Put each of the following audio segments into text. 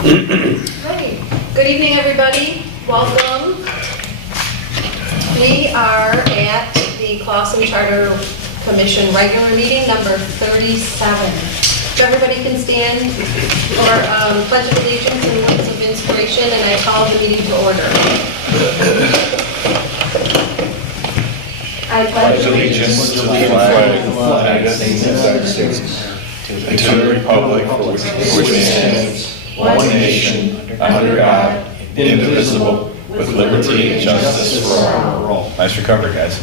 Right. Good evening, everybody. Welcome. We are at the Clausen Charter Commission regular meeting number 37. If everybody can stand for Pledge of Allegiance and words of inspiration, and I call the meeting to order. I pledge allegiance to the flag of the United States and to the republic for which it stands, one nation, under God, indivisible, with liberty and justice for all. Nice recovery, guys.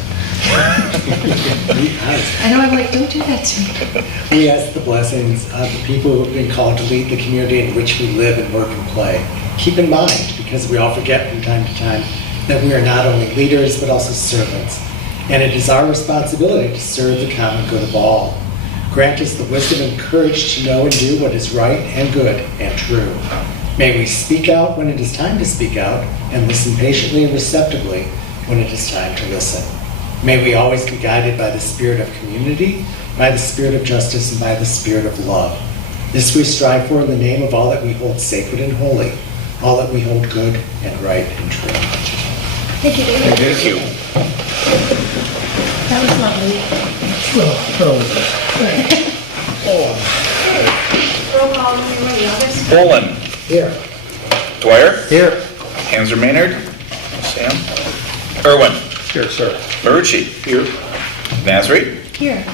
I know, I'm like, don't do that to me. We ask the blessings of the people who have been called to lead the community in which we live and work and play. Keep in mind, because we all forget from time to time, that we are not only leaders but also servants. And it is our responsibility to serve the common good of all. Grant us the wisdom and courage to know and do what is right and good and true. May we speak out when it is time to speak out and listen patiently and receptively when it is time to listen. May we always be guided by the spirit of community, by the spirit of justice, and by the spirit of love. This we strive for in the name of all that we hold sacred and holy, all that we hold good and right and true. Thank you, David. Thank you. That was lovely. Roll call when you're ready, August. Bolin. Here. Dwyer. Here. Hanser Maynard. Sam. Irwin. Here, sir. Marucci. Here. Nasri. Here.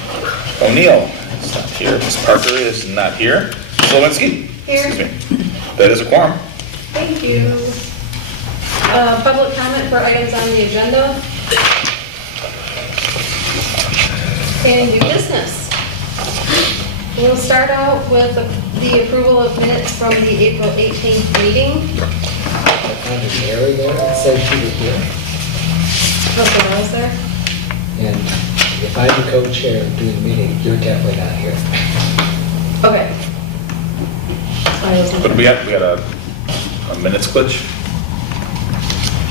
O'Neill is not here. Ms. Parker is not here. Slowinski. Here. Excuse me. That is a quorum. Thank you. Public comment for items on the agenda. And new business. We'll start out with the approval of minutes from the April 18th meeting. I found a Mary there that said she was here. Russell Wells there. And if I'm the co-chair doing the meeting, you're definitely not here. Okay. I wasn't- What do we have? We got a minutes glitch?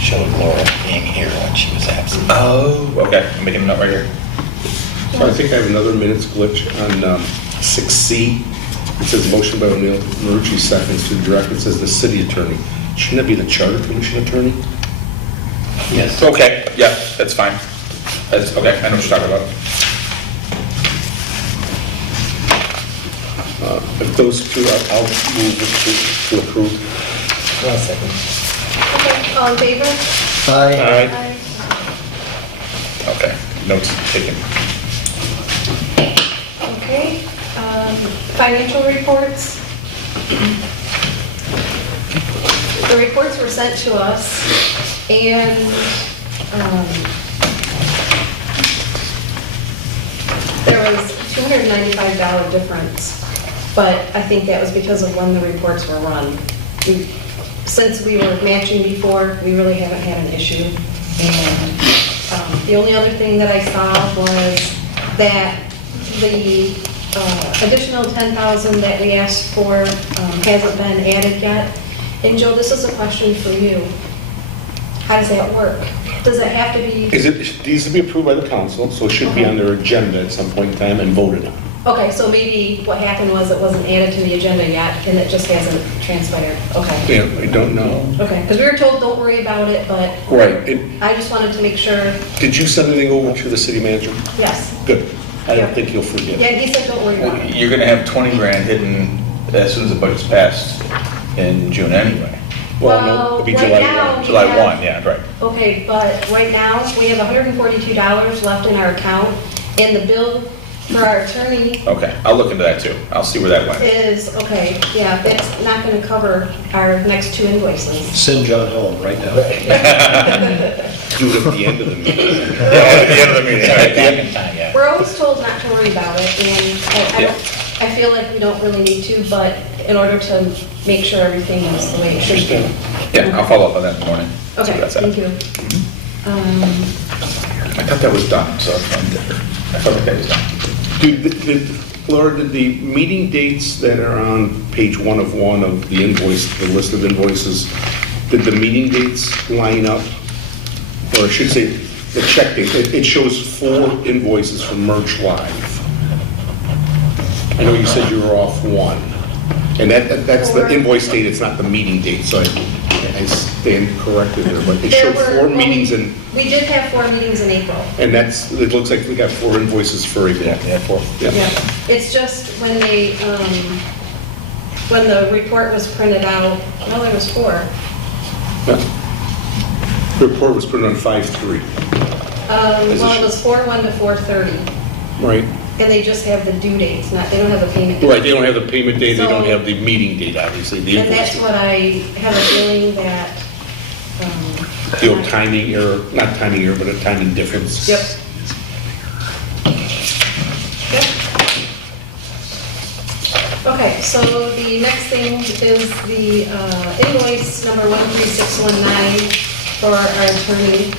Showed Laura being here when she was absent. Oh, okay. I'm making a note right here. So I think I have another minutes glitch on 6C. It says motion by O'Neill, Marucci seconds to direct. It says the city attorney. Shouldn't that be the charter commission attorney? Yes. Okay, yeah, that's fine. That's, okay, I know what you're talking about. If those two, I'll move to approve. One second. Okay, all in favor? Aye. Aye. Okay, notes taken. Okay, financial reports. The reports were sent to us, and there was $295 difference, but I think that was because of when the reports were run. Since we were matching before, we really haven't had an issue. And the only other thing that I saw was that the additional $10,000 that we asked for hasn't been added yet. And Joe, this is a question for you. How does that work? Does it have to be? It needs to be approved by the council, so it should be on their agenda at some point in time and voted on. Okay, so maybe what happened was it wasn't added to the agenda yet, and it just hasn't transpired. Okay. Yeah, I don't know. Okay, because we were told, don't worry about it, but Right. I just wanted to make sure, Did you send anything over to the city manager? yes. Good. I don't Yeah. think he'll forget. Yeah, he said, don't worry about it. You're gonna have 20 grand hidden as soon as the budget's passed in June anyway. Well, no, it'll be Well, right July now, 1. we July have- 1, yeah, right. Okay, but right now, we have $142 left in our account, and the bill for our attorney Okay, I'll look into that too. I'll see where that went. is, okay, yeah, that's not going to cover our next two invoices. Send John home right now. Do it at the end of the meeting. Yeah, at the end of the meeting, right? Second time, yeah. We're always told not to worry about it, and Yeah. I feel like we don't really need to, but in order to make sure everything is the way it should be. Yeah, I'll follow up on that in the morning. See Okay, where that's at. thank you. I thought that was done, so I thought that was done. Laura, did the meeting dates that are on page 1 of 1 of the invoice, the list of invoices, did the meeting dates line up? Or I should say, the check date, it shows 4 invoices from Merge Live. I know you said you were off 1. And that's the invoice date, it's not the meeting date, so I stand corrected there, but it There showed were- 4 meetings We did have 4 meetings in April. and it looks like we got 4 invoices for April. Yeah, 4. Yeah. Yeah, it's just when when the report was printed out, well, there was 4. Yeah. The report was printed on 5/3, Well, Is it- it was 4/1 to 4/30, right? and they just have the due dates, they don't have the payment date. Right, they don't have the payment date, they don't So- have the meeting date, obviously, the And that's invoice. what I have a feeling that, The old timing error, not timing error, but a timing difference. Yep. Yep. Okay, so the next thing is the invoice number 13619 for our attorney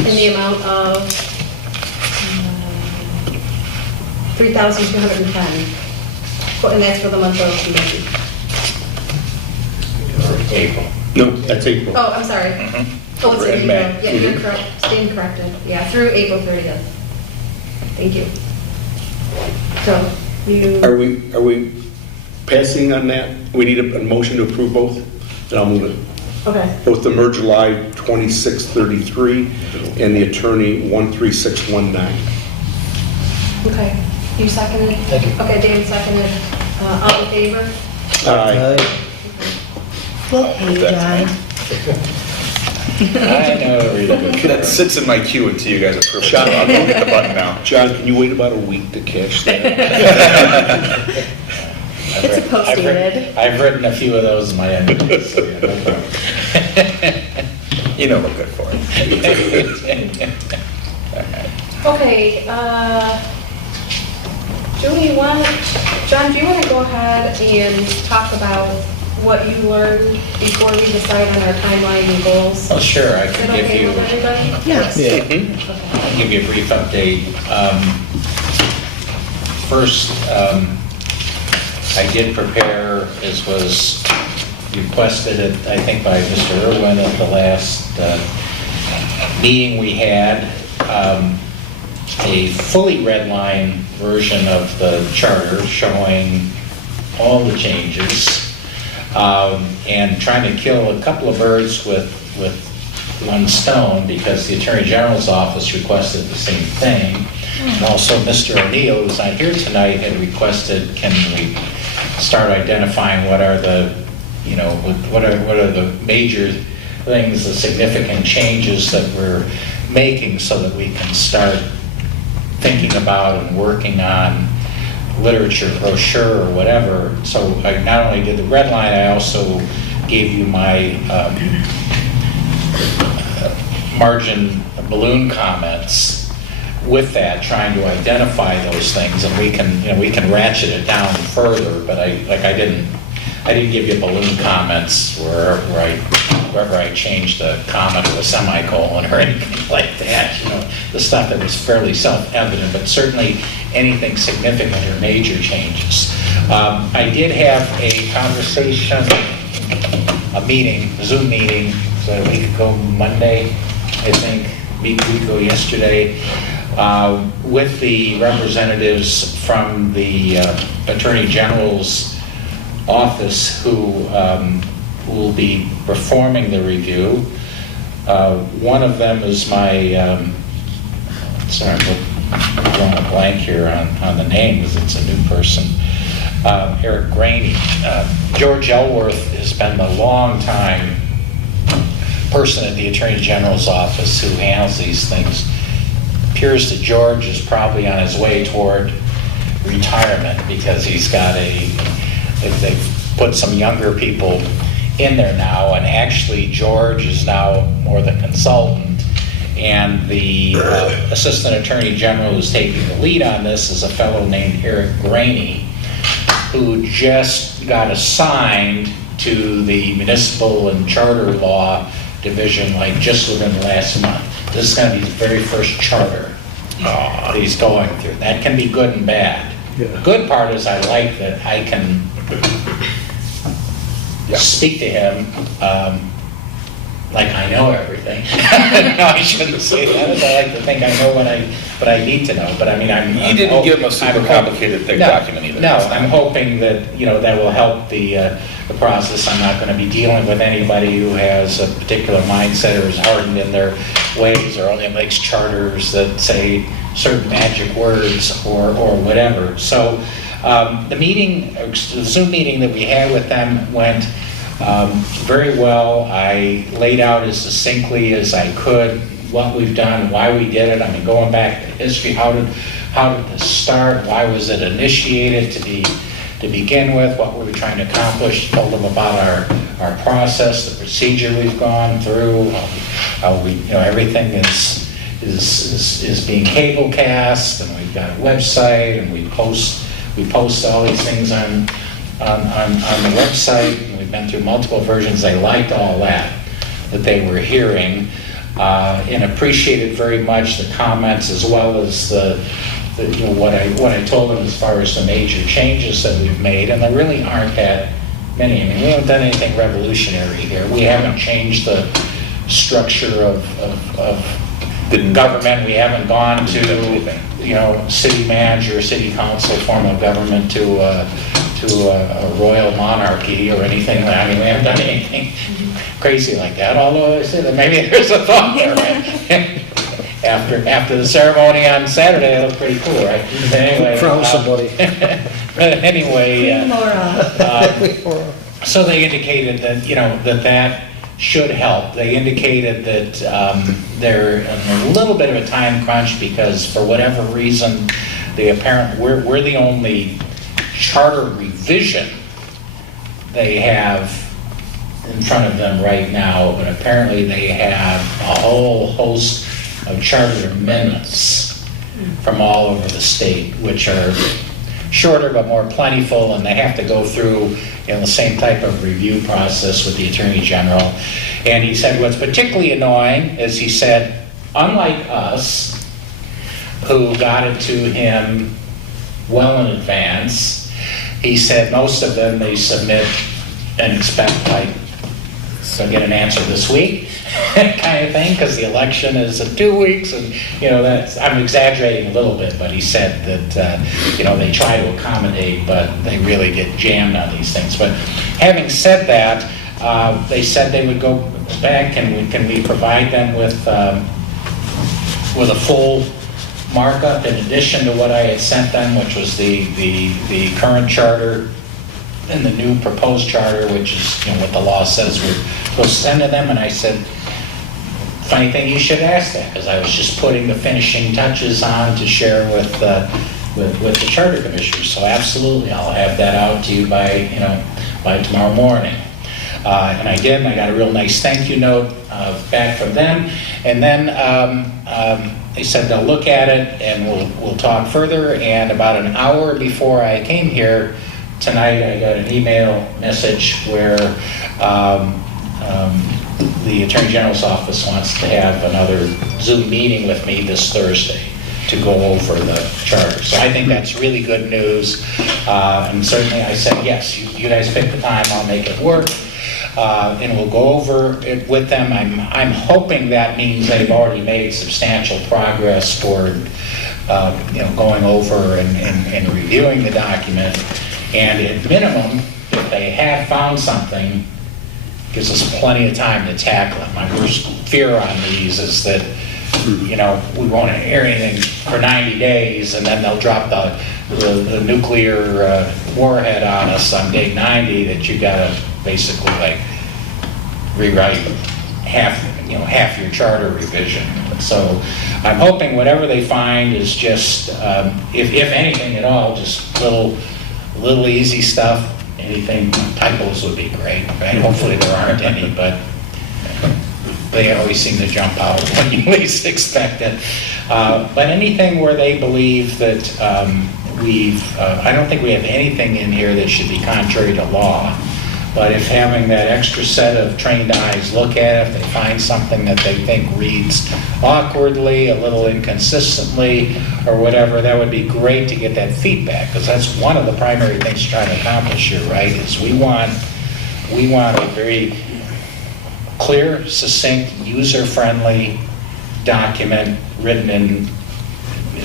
in the amount of $3,210. And that's for the month of May. April. No, that's April. Oh, I'm sorry. Oh, it's In in May. April. Yeah, you're correct, stand corrected. Yeah, through April 30th. Thank you. So, Are we passing on that? We need a motion to approve both? Then I'll move it. okay. Both the merge July 2633 and the attorney 13619. Okay. You seconded? Thank you. Okay, Dan seconded. All in favor? Aye. Hey, John. I know, really good. That sits in my queue until you guys approve it. John, I'm gonna hit the button now. John, can you wait about a week to cash that? It's post-dated. I've written a few of those in my invoice. So yeah, no problem. You know we're good for it. Okay, John, do you want to go ahead and talk about what you learned before we decide on our timeline and goals? Well, sure, I Is can that give okay you, with everybody? Yes. I'll give you a brief update. First, I did prepare, as was requested, I think by Mr. Irwin at the last meeting we had, a fully redline version of the charter showing all the changes, and trying to kill a couple of birds with one stone, because the Attorney General's office requested the same thing. And also, Mr. O'Neill, who's not here tonight, had requested, can we start identifying what are the, what are the major things, the significant changes that we're making, so that we can start thinking about and working on literature brochure or whatever. So I not only did the red line, I also gave you my margin balloon comments with that, trying to identify those things, and we can ratchet it down further. But I didn't give you balloon comments wherever I changed the comma to a semicolon or anything like that. The stuff that was fairly self-evident, but certainly anything significant or major changes. I did have a conversation, a Zoom meeting, a week ago Monday, I think, a week ago yesterday, with the representatives from the Attorney General's office who will be performing the review. One of them is my, sorry, I'm drawing a blank here on the name because it's a new person, Eric Graney. George Elworth has been the long-time person at the Attorney General's office who handles these things. Appears that George is probably on his way toward retirement, because he's got they've put some younger people in there now, and actually George is now more the consultant, and the Assistant Attorney General who's taking the lead on this is a fellow named Eric Graney, who just got assigned to the Municipal and Charter Law Division just within the last month. This is going to be his very first charter that he's going through. That can be good and bad. Yeah. The good part is I like that I can speak to him like I know everything. No, I shouldn't say that. I like to think I know what I need to know, but I mean, You didn't give them a super complicated thick document either. No, I'm hoping that, that will help the process. I'm not going to be dealing with anybody who has a particular mindset or is hardened in their ways or only makes charters that say certain magic words or whatever. So the Zoom meeting that we had with them went very well. I laid out as succinctly as I could what we've done, why we did it. I mean, going back to history, how did this start? Why was it initiated to begin with? What were we trying to accomplish? Told them about our process, the procedure we've gone through, how we, everything is being cable cast, and we've got a website, and we post all these things on the website, and we've been through multiple versions. They liked all that they were hearing, and appreciated very much the comments as well as what I told them as far as the major changes that we've made, and there really aren't that many. I mean, we haven't done anything revolutionary here. We haven't changed the structure of the government. We haven't gone to city manager, city council form of government to a royal monarchy or anything. I mean, we haven't done anything crazy like that, although I said that maybe there's a thought there, right? After the ceremony on Saturday, it looked pretty cool, right? But anyway, From somebody. but anyway, so they indicated that that should help. They indicated that they're in a little bit of a time crunch because for whatever reason, we're the only charter revision they have in front of them right now, but apparently they have a whole host of charter amendments from all over the state, which are shorter but more plentiful, and they have to go through the same type of review process with the Attorney General. And he said what's particularly annoying is he said, unlike us, who got it to him well in advance, he said most of them they submit and expect so get an answer this week kind of thing, because the election is in 2 weeks, and that's, I'm exaggerating a little bit, but he said that they try to accommodate, but they really get jammed on these things. But having said that, they said they would go back and can we provide them with a full markup in addition to what I had sent them, which was the current charter and the new proposed charter, which is what the law says we're supposed to send to them. And I said, funny thing, you should ask that, because I was just putting the finishing touches on to share with the charter commissioners. So absolutely, I'll have that out to you by tomorrow morning. And I did, and I got a real nice thank you note back from them. And then they said they'll look at it and we'll talk further. And about an hour before I came here tonight, I got an email message where the Attorney General's office wants to have another Zoom meeting with me this Thursday to go over the charter. So I think that's really good news. And certainly I said, yes, you guys pick the time, I'll make it work. And we'll go over it with them. I'm hoping that means they've already made substantial progress toward going over and reviewing the document. And at minimum, if they have found something, gives us plenty of time to tackle it. My worst fear on these is that, we won't hear anything for 90 days, and then they'll drop the nuclear warhead on us on day 90 that you gotta basically rewrite half your charter revision. So I'm hoping whatever they find is just, if anything at all, just little easy stuff. Anything, typos would be great, right? Hopefully there aren't any, but they always seem to jump out when you least expect it. But anything where they believe that I don't think we have anything in here that should be contrary to law. But if having that extra set of trained eyes look at it, if they find something that they think reads awkwardly, a little inconsistently, or whatever, that would be great to get that feedback, because that's one of the primary things to try to accomplish here, right? Is we want a very clear, succinct, user-friendly document written in,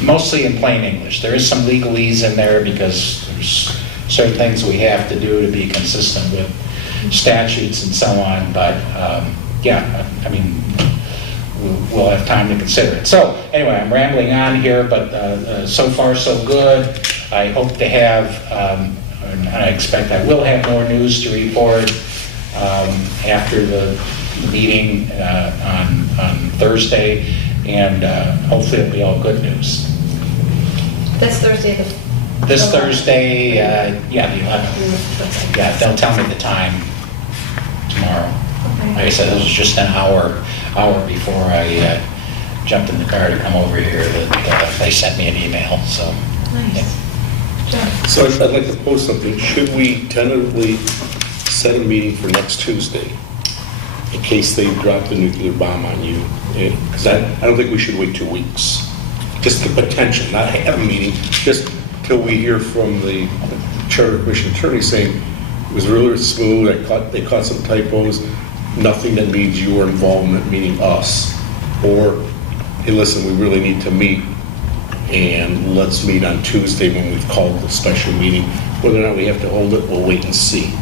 mostly in plain English. There is some legalese in there because there's certain things we have to do to be consistent with statutes and so on, but yeah, I mean, we'll have time to consider it. So anyway, I'm rambling on here, but so far so good. I hope to have, and I expect I will have more news to report after the meeting on Thursday, and hopefully it'll be all good news. That's Thursday, This Thursday, yeah, the 11th. Yeah, they'll tell me the time tomorrow. Like I said, this was just an hour before I jumped in the car to come over here that they sent me an email, so. Nice. So I'd like to pose something. Should we tentatively set a meeting for next Tuesday in case they drop the nuclear bomb on you? Because I don't think we should wait 2 weeks. Just the potential, not have a meeting, just till we hear from the Charter Commission attorney saying it was really smooth, they caught some typos, nothing that needs your involvement, meaning us. Or, hey, listen, we really need to meet, and let's meet on Tuesday when we've called the special meeting. Whether or not we have to hold it, we'll wait and see.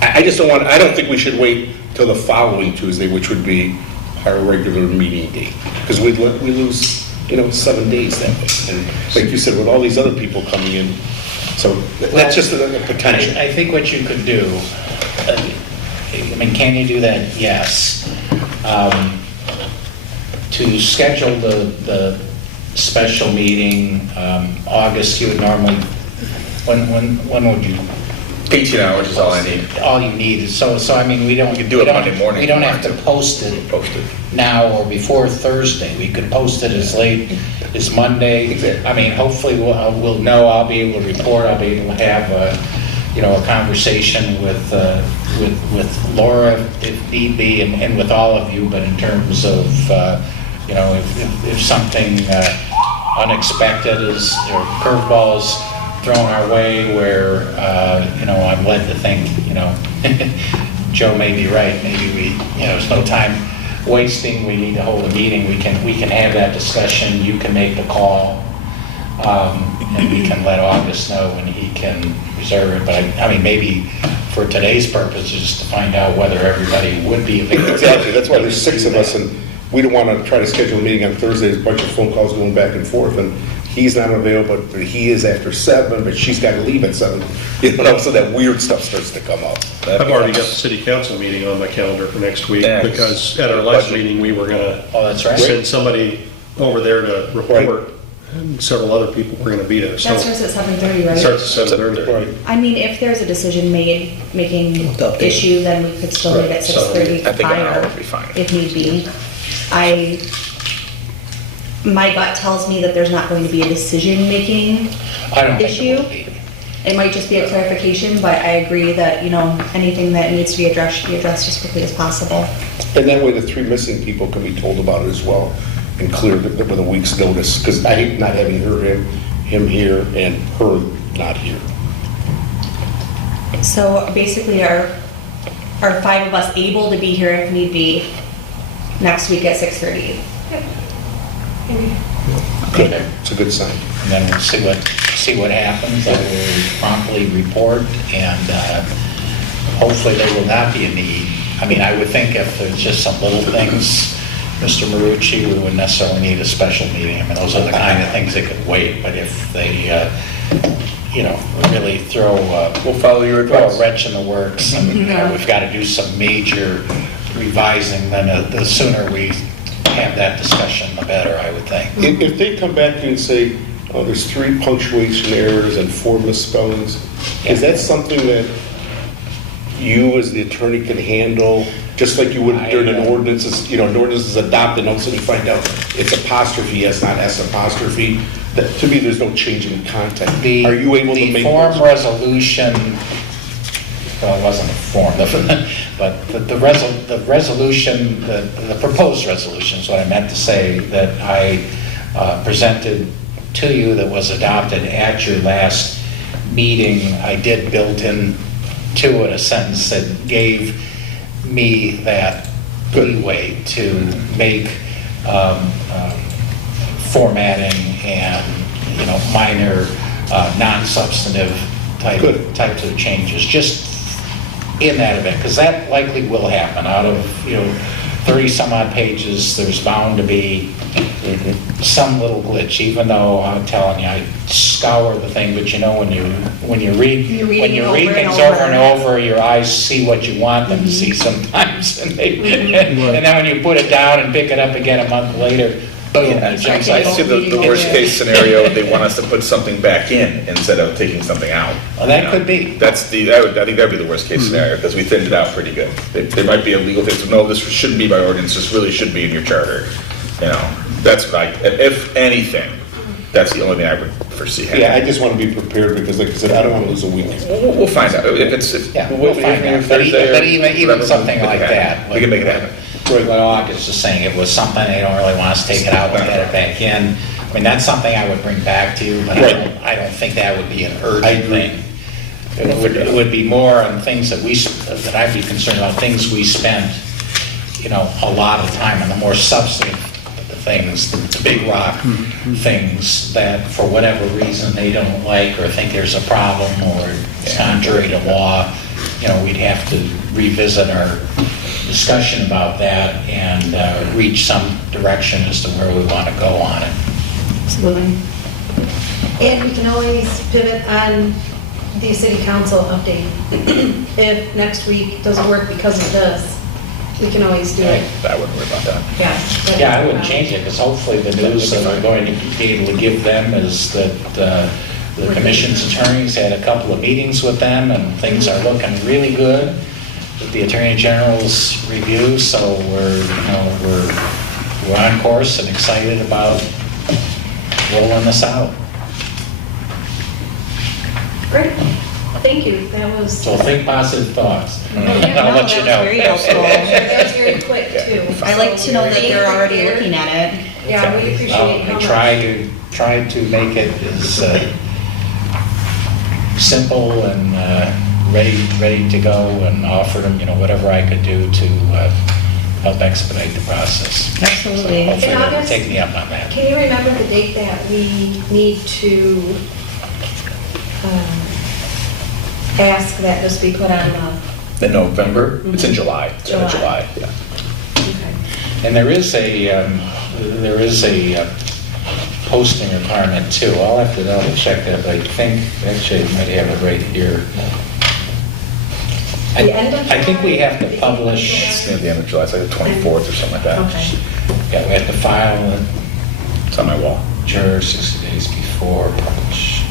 I don't think we should wait till the following Tuesday, which would be our regular meeting date. Because we lose, 7 days that way. And like you said, with all these other people coming in, so that's just a potential. I think what you could do, I mean, can you do that? Yes. To schedule the special meeting, August, you would normally, when would you? 18 hours is all I need. All you need is, so I mean, we don't. You can do it Monday morning We don't if you have to want to. post it Post it. now or before Thursday. We could post it as late as Monday. Exactly. I mean, hopefully we'll know, I'll be able to report, I'll be able to have a conversation with Laura if need be, and with all of you, but in terms of, if something unexpected is, or curveballs thrown our way where, I'm led to think, Joe may be right, maybe there's no time wasting, we need to hold a meeting, we can have that discussion, you can make the call, and we can let August know and he can reserve it, but I mean, maybe for today's purposes, to find out whether everybody would be available. Exactly, that's why there's 6 of us, and we don't want to try to schedule a meeting on Thursday, there's a bunch of phone calls going back and forth, and he's not available, but he is after 7, but she's got to leave at 7. So that weird stuff starts to come up. I've already got the city council meeting on my calendar for next week, Yeah. because at our last meeting, we were gonna Oh, that's right. send somebody over there to report, and several other people were gonna be there, so. That starts at 7:30, It right? starts at 7:30. Right. I mean, if there's a decision making issue, then we could still leave at Right, so 6:30 I think an hour prior, would be fine. if need be. My gut tells me that there's not going to be a decision-making I don't think it issue. will be. It might just be a clarification, but I agree that, anything that needs to be addressed should be addressed as quickly as possible. And that way the 3 missing people can be told about it as well, and cleared with a week's notice, because I hate not having him here and her not here. So basically, are 5 of us able to be here if need be next week at 6:30? Good, it's a good sign. And then we'll see what happens. I will promptly report, and hopefully there will not be a need. I mean, I would think if there's just some little things, Mr. Marucci, we wouldn't necessarily need a special meeting. I mean, those are the kind of things that could wait, but if they, really throw We'll follow your throw a advice. wrench in the works, and we've got to do some major revising, then the sooner we have that discussion, the better, I would think. If they come back to you and say, oh, there's 3 punctuation errors and 4 misspellings, is that something that you as the attorney can handle, just like you would during an ordinance, an ordinance is adopted, and all of a sudden you find out it's apostrophe S, not S apostrophe? That, to me, there's no change in content. Are you able to make The form those? resolution, well, it wasn't a form, but the resolution, the proposed resolution is what I meant to say, that I presented to you that was adopted at your last meeting. I did build in to it a sentence that gave me that leeway to make formatting and, minor, non-substantive Good. types of changes, just in that event, because that likely will happen. Out of, 30-some-odd pages, there's bound to be some little glitch, even though I'm telling you, I scour the thing, but when you read You're reading it over and things over. over and over, your eyes see what you want them to see sometimes, and then when you put it down and pick it up again a month later, boom, it jumps I out. see the worst case scenario, they want us to put something back in instead of taking something out. Well, that You know? could be. I think that'd be the worst case scenario, because we thinned it out pretty good. There might be a legal thing, so no, this shouldn't be by ordinance, this really should be in your charter. That's what if anything, that's the only thing I would foresee happening. Yeah, I just want to be prepared because like I said, I don't want to lose a week. We'll find out. Yeah, we'll find out. But even something like that. We can make it happen. Like August was saying, it was something they don't really want us to take it out, look at it back in. I mean, that's something I would bring back to you, but I don't think that would be an urgent thing. It would be more on things that I'd be concerned about, things we spent, a lot of time on, the more substantive things, the big rock things that for whatever reason they don't like or think there's a problem or it's contrary to law, we'd have to revisit our discussion about that and reach some direction as to where we want to go on it. Absolutely. And we can always pivot on the city council update. If next week doesn't work because of this, we can always do it. I wouldn't worry about that. Yeah. but, Yeah, I wouldn't change it, because hopefully the news that we're going to be able to give them is that the commission's attorneys had a couple of meetings with them, and things are looking really good with the Attorney General's review, so we're on course and excited about rolling this out. Great. Thank you. That was. So think positive thoughts. Yeah, I'll let you that was know. very helpful. That was very quick, too. I like to know that they're already looking at it. Yeah, we appreciate how We much. try to make it as simple and ready to go, and offer them, whatever I could do to help expedite the process. Absolutely. So hopefully In they'll August? take me up on that. Can you remember the date that we need to ask that this be put on the, In November, it's in July. It's in July. July, yeah. okay. And there is a posting requirement too. I'll have to double check that, but I think, actually, I might have it right here. The end of I think we have to July? publish, It's near the end of July, it's like the 24th or something like that. Okay. yeah, we have to file it. It's on my wall. Sure, 60 days before publish.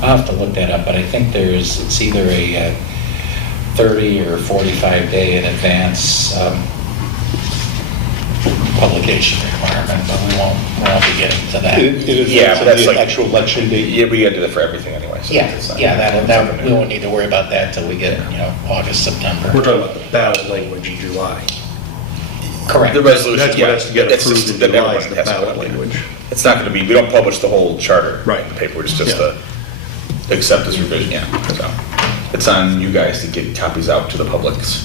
I'll have to look that up, but I think it's either a 30 or 45 day in advance publication requirement, but we won't be getting to that. It is Yeah, but that's the like- actual election date. Yeah, we gotta do that for everything anyway. So Yeah, it's not- yeah, it's that, not we won't need to worry about that till we get, August, September. We're talking about the ballot language in July. Correct. The resolution, That's what yeah. has to get It's approved just in that July, everyone is the has to ballot put it. language. It's not gonna be, we don't publish the whole charter. Right. in the paper, it's just Yeah. accept this revision, yeah. So it's on you guys to get copies out to the publics.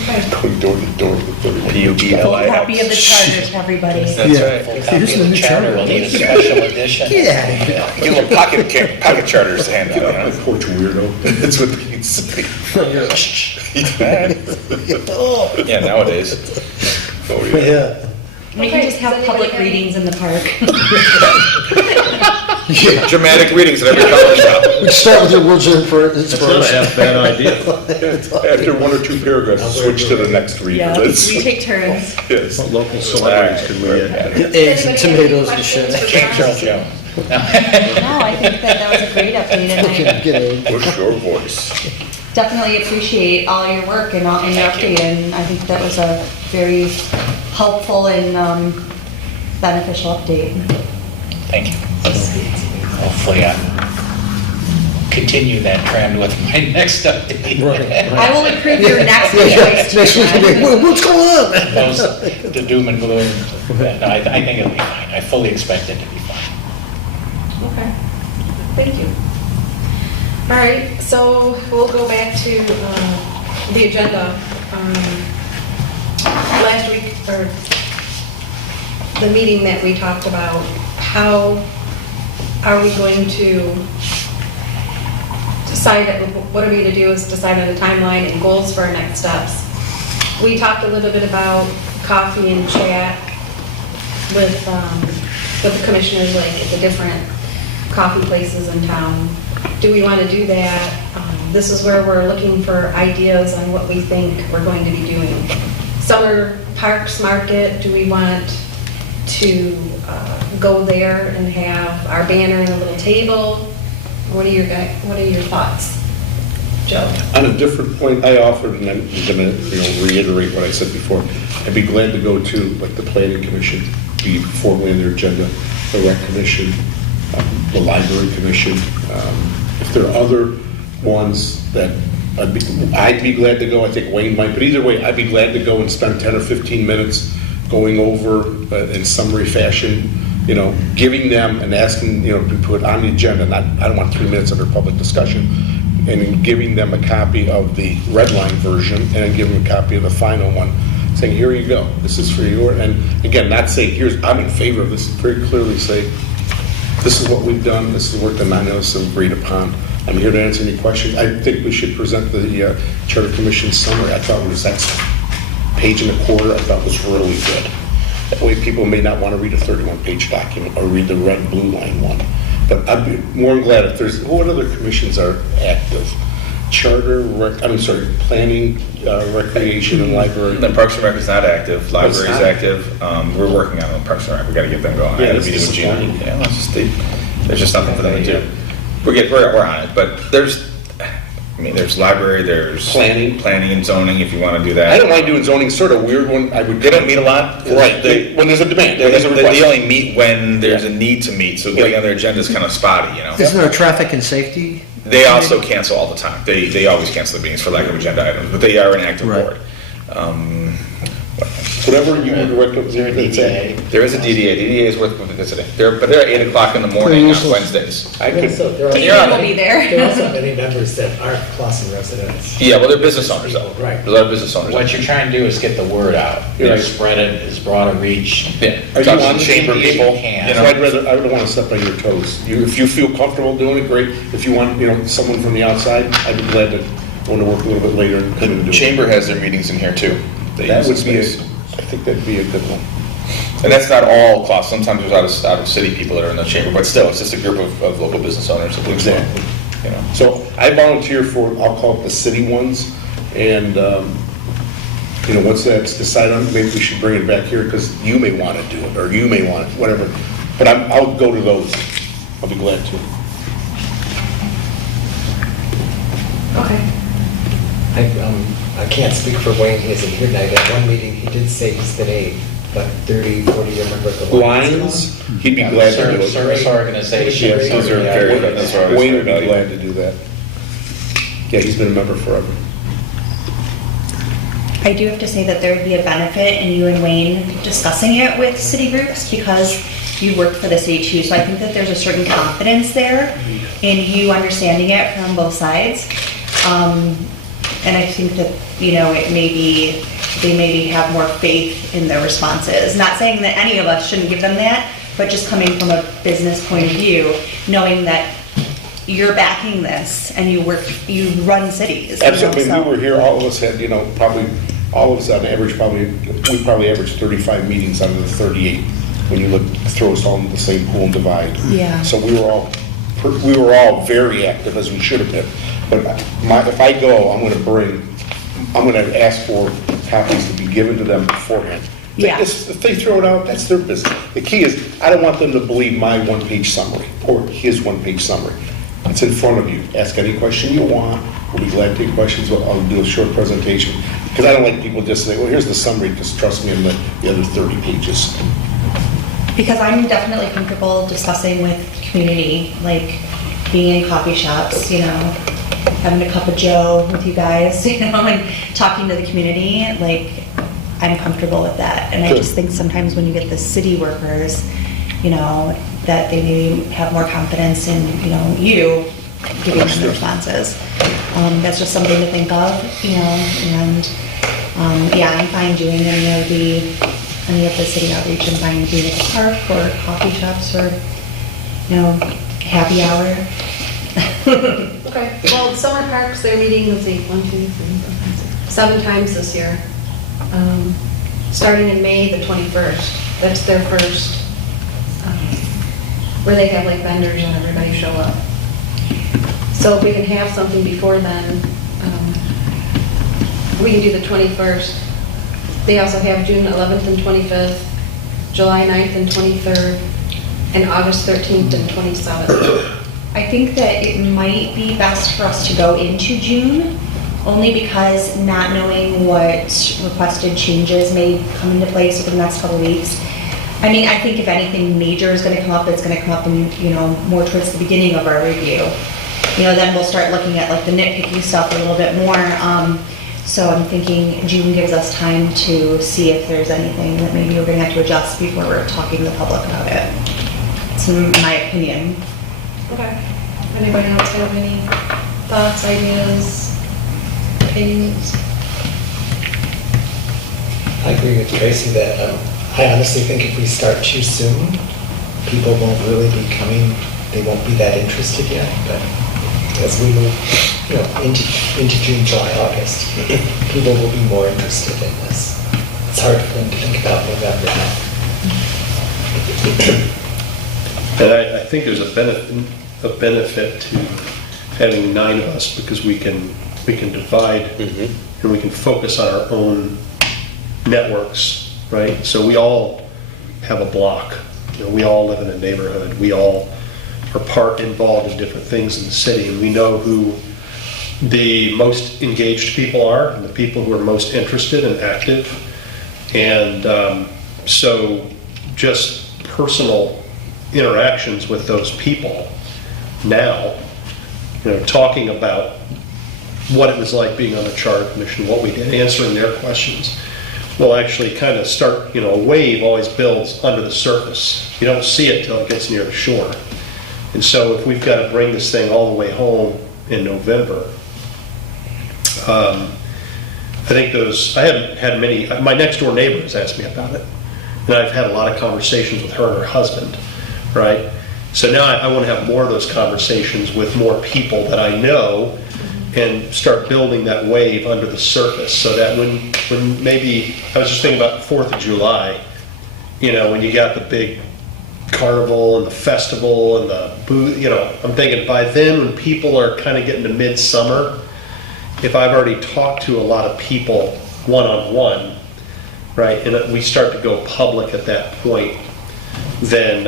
Okay. Going door to door with everyone. Full PUBLI. copy of the charter to everybody. That's Yeah. right. Full copy of the charter will need a special edition. Get little pocket charters to hand out, Get you off know? my porch, weirdo. That's what they say. Yeah, nowadays. Oh, yeah. Yeah. We can Okay, just have does public anybody have- readings in the park. Dramatic readings at every coffee shop. We start with your words of That's not a inspiration. half bad idea. After one or two paragraphs, switch to the next read. Yeah, That's- we take turns. Yes. What local celebrities can we get? Eggs and Does anybody have any tomatoes and questions shit. for Can't Josh? tell Joe. No, I think that was a great update, and I Get egg. Push your voice. definitely appreciate all your work and your update, and I think that was a very helpful and beneficial update. Thank you. Hopefully I'll continue that trend with my next update. I will approve your next invoice. Next week, you'll be like, what's going on? Those, the doom and gloom, no, I think it'll be fine. I fully expect it to be fine. Okay. Thank you. All right, so we'll go back to the agenda. Last week, or the meeting that we talked about, how are we going to decide, what are we to do is decide on a timeline and goals for our next steps. We talked a little bit about coffee and chat with the commissioners, like at the different coffee places in town. Do we want to do that? This is where we're looking for ideas on what we think we're going to be doing. Summer Parks Market, do we want to go there and have our banner and a little table? What are your thoughts, Joe? On a different point, I offered, and I'm going to reiterate what I said before. I'd be glad to go to like the Planning Commission, be formally on their agenda, the Rec Commission, the Library Commission. If there are other ones that I'd be glad to go, I think Wayne might, but either way, I'd be glad to go and spend 10 or 15 minutes going over in summary fashion, giving them and asking, to put on the agenda, I don't want 3 minutes of their public discussion, and then giving them a copy of the red line version, and then give them a copy of the final one, saying, here you go, this is for you. And again, not say, I'm in favor of this, very clearly say, this is what we've done, this is the work that none of us have agreed upon. I'm here to answer any questions. I think we should present the Charter Commission summary. I thought it was excellent. Page and a quarter, I thought was really good. That way people may not want to read a 31-page document or read the red and blue line one. But I'd be more than glad if there's, what other commissions are active? Planning, Recreation, and Library. The Parks and Rec is not active, Library is active. We're working on Parks and Rec, we gotta get them going. I had a meeting with Gina. Yeah, there's just nothing for them to do. We're on it, but there's library, there's Planning and zoning, if you want to do that. I don't mind doing zoning, sort of weird one. They don't meet a lot. Right, when there's a demand, there's a They request. only meet when there's a need to meet, so getting on their agenda is kind of spotty, Isn't there a traffic and safety? They also cancel all the time. They always cancel the meetings for lack of agenda items, but they are an active Right. board. Whatever you would recommend. There is a DDA. DDA is worth visiting. They're at 8 o'clock in the morning on Wednesdays. I could, Dan will be there. There are also many members that aren't Clausen residents. Yeah, well, they're business owners though. Right. There's a lot of business owners. What you're trying to do is get the word out. You're right. Spread it as broad a reach. Yeah. Are you Talk to on the the chamber DDA? people. Can. You So know. I don't want to step on your toes. If you feel comfortable doing it, great. If you want, someone from the outside, I'd be glad to want to work a little bit later and come and do it. Chamber has their meetings in here too. They That use would the be, space. I think that'd be a good one. And that's not all cost. Sometimes there's out of city people that are in the chamber, but still, it's just a group of local business owners. That works well, Exactly. So I volunteer for, I'll call it the city ones, and, once that's decided on, maybe we should bring it back here, because you may want to do it, or you may want it, whatever. But I'll go to those. I'll be glad to. Okay. I can't speak for Wayne, he isn't here tonight. At one meeting, he did say he's been a 30, 40-year member of the Lions, he'd be glad to do it. Service organization. Yes, those are Yeah, very, that's what I was Wayne would be very glad to do that. Yeah, he's been a member forever. I do have to say that there would be a benefit in you and Wayne discussing it with city groups because you work for the city too. So I think that there's a certain confidence there in you understanding it from both sides. And I think that, they maybe have more faith in their responses. Not saying that any of us shouldn't give them that, but just coming from a business point of view, knowing that you're backing this and you run cities. Absolutely, when we were here, all of us had, probably, all of us on average, we probably averaged 35 meetings out of the 38, when you throw us all in the same pool and divide. Yeah. So we were all very active, as we should have been. But if I go, I'm gonna ask for copies to be given to them beforehand. Yeah. If they throw it out, that's their business. The key is, I don't want them to believe my one-page summary, or his one-page summary. It's in front of you. Ask any question you want. We'll be glad to take questions. I'll do a short presentation. Because I don't like people just say, well, here's the summary, just trust me on the other 30 pages. Because I'm definitely comfortable discussing with community, like being in coffee shops, having a cup of joe with you guys, and talking to the community, like I'm comfortable with that. And I Good. just think sometimes when you get the city workers, that they maybe have more confidence in, you giving them the responses. That's just something to think of, and, yeah, I'm fine doing any of the city outreach. I'm fine doing it at the park or coffee shops or, happy hour. Okay, well, summer parks, they're meeting, let's see, 1, 2, 3, 4, 5, 6, 7 times this year. Starting in May the 21st. That's their first, where they have like vendors and everybody show up. So if we can have something before then, we can do the 21st. They also have June 11th and 25th, July 9th and 23rd, and August 13th and 27th. I think that it might be best for us to go into June, only because not knowing what requested changes may come into place over the next couple of weeks. I mean, I think if anything major is gonna come up, it's gonna come up in, more towards the beginning of our review. Then we'll start looking at like the nitpicky stuff a little bit more. So I'm thinking June gives us time to see if there's anything that maybe we're gonna have to adjust before we're talking to the public about it. It's my opinion. Okay. Anybody else have any thoughts, ideas, opinions? I agree with Tracy that I honestly think if we start too soon, people won't really be coming, they won't be that interested yet, but as we move into June, July, August, people will be more interested in this. It's hard for them to think about November now. And I think there's a benefit to having 9 of us, because we can divide and we can focus on our own networks, right? So we all have a block. We all live in a neighborhood. We all are involved in different things in the city, and we know who the most engaged people are and the people who are most interested and active. And so just personal interactions with those people now, talking about what it was like being on the Charter Commission, what we did, answering their questions, will actually kind of start, a wave always builds under the surface. You don't see it till it gets near the shore. And so if we've got to bring this thing all the way home in November, I think I haven't had many, my next door neighbor has asked me about it, and I've had a lot of conversations with her and her husband, right? So now I want to have more of those conversations with more people that I know and start building that wave under the surface, so that when maybe, I was just thinking about the 4th of July, when you got the big carnival and the festival and the booth, I'm thinking by then when people are kind of getting to midsummer, if I've already talked to a lot of people one-on-one, right, and we start to go public at that point, then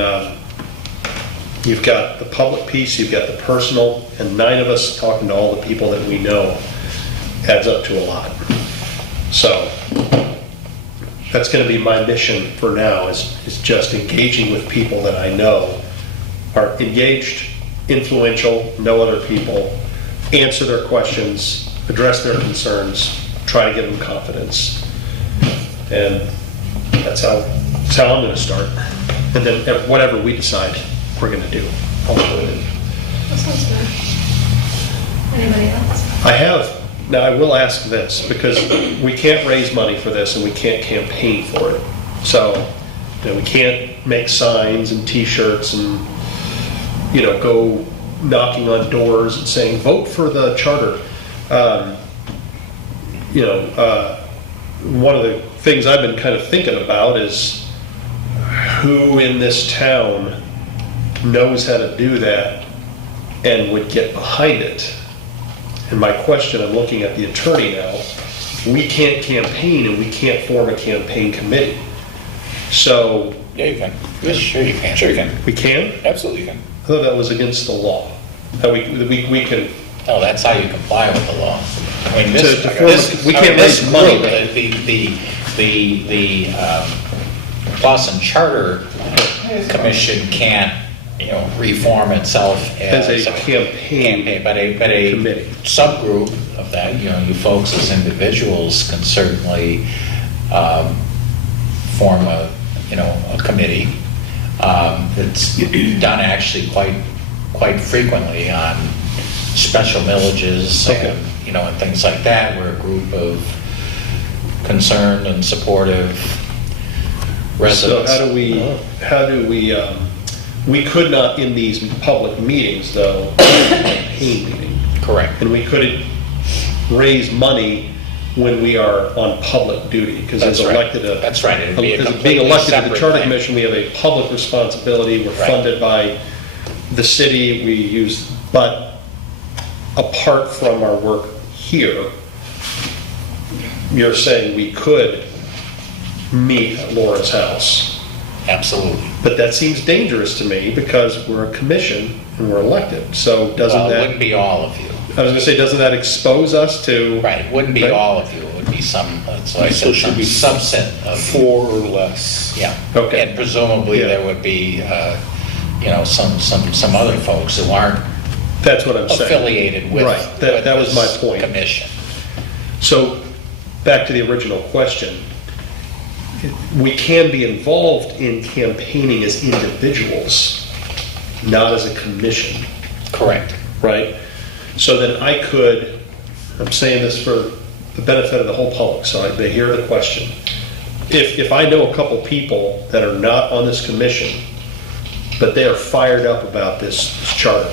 you've got the public piece, you've got the personal, and 9 of us talking to all the people that we know adds up to a lot. So that's going to be my mission for now, is just engaging with people that I know are engaged, influential, know other people, answer their questions, address their concerns, try to give them confidence. And that's how I'm going to start. And then whatever we decide we're going to do, I'll do it. That sounds good. Anybody else? Now I will ask this, because we can't raise money for this and we can't campaign for it. So, we can't make signs and t-shirts and, go knocking on doors and saying, vote for the charter. One of the things I've been kind of thinking about is who in this town knows how to do that and would get behind it. And my question, I'm looking at the attorney now, we can't campaign and we can't form a campaign committee. So. Yeah, you can. Yes, sure you can. Sure you can. We can? Absolutely you can. I thought that was against the law. That we can. No, that's how you comply with the law. I mean, We can't raise money. The Boston Charter Commission can't, reform itself As a campaign but a committee. subgroup of that, you folks as individuals can certainly form a committee. It's done actually quite frequently on special villages, Okay. and things like that. We're a group of concerned and supportive So residents. how do we could not in these public meetings though, campaign meeting, Correct. and we couldn't raise money when we are on public duty, because as That's right. elected, That's right. It'd be a as being completely elected to the separate Charter thing. Commission, we have a public responsibility, we're Right. funded by the city, we use, but apart from our work here, you're saying we could meet at Laura's house. Absolutely. But that seems dangerous to me because we're a commission and we're elected. So doesn't Well, it that, wouldn't be all of you. I was gonna say, doesn't that expose us to? Right, it wouldn't be Right. all of you. It would be some, so I So said, it should some be subset of you. 4 or less. Yeah. Okay. And presumably Yeah. there would be, some other folks who aren't That's what I'm saying. affiliated with. Right, that was my this point. Commission. So, back to the original question. We can be involved in campaigning as individuals, not as a commission, Correct. right? So then I could, I'm saying this for the benefit of the whole public, so they hear the question. If I know a couple people that are not on this commission, but they are fired up about this charter,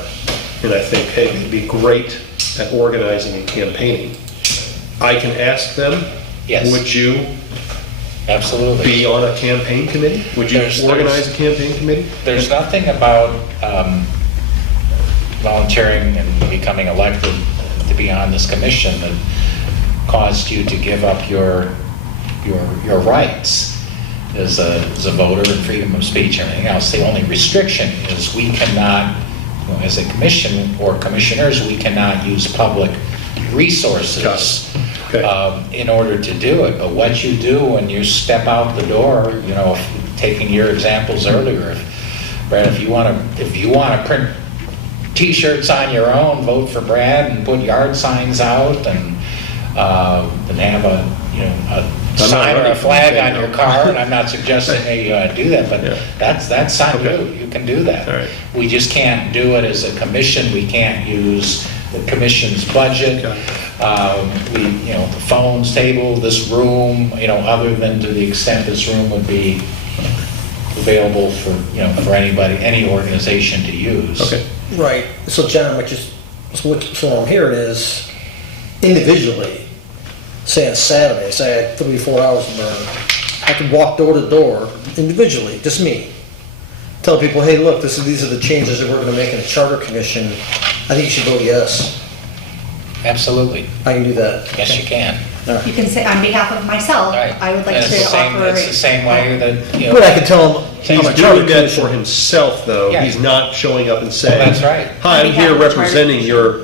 and I think, hey, they'd be great at organizing and campaigning, I can ask them, Yes. would you Absolutely. be on a campaign committee? Would you There's- organize a campaign committee? There's nothing about volunteering and becoming elected to be on this commission that caused you to give up your rights as a voter and freedom of speech and everything else. The only restriction is we cannot, as a commission or commissioners, we cannot use public resources Got it. Okay. in order to do it. But what you do when you step out the door, taking your examples earlier, Brad, if you want to print T-shirts on your own, vote for Brad and put yard signs out and have a sign or a flag on your car. And I'm not suggesting that you do that, but Yeah. that's on Okay. you. You can do that. All right. We just can't do it as a commission. We can't use the commission's budget. Got The phones, table, this room, other than to the extent this room would be available for anybody, any organization to use. Okay. Right, so John, what I'm hearing is, individually, say on Saturday, say I had 3-4 hours to burn, I could walk door to door, individually, just me, tell people, hey, look, these are the changes that we're gonna make in the charter commission, I think you should vote yes. Absolutely. I can do that. Yes, you can. You can say, on behalf of myself, Right. I would like And to it's the same- offer. It's the same way that, But I could tell them, He's I'm a charter doing that for commission. himself, though. Yeah. He's not showing up and saying. Well, that's right. Hi, I'm On behalf here of the Charter representing Commission." your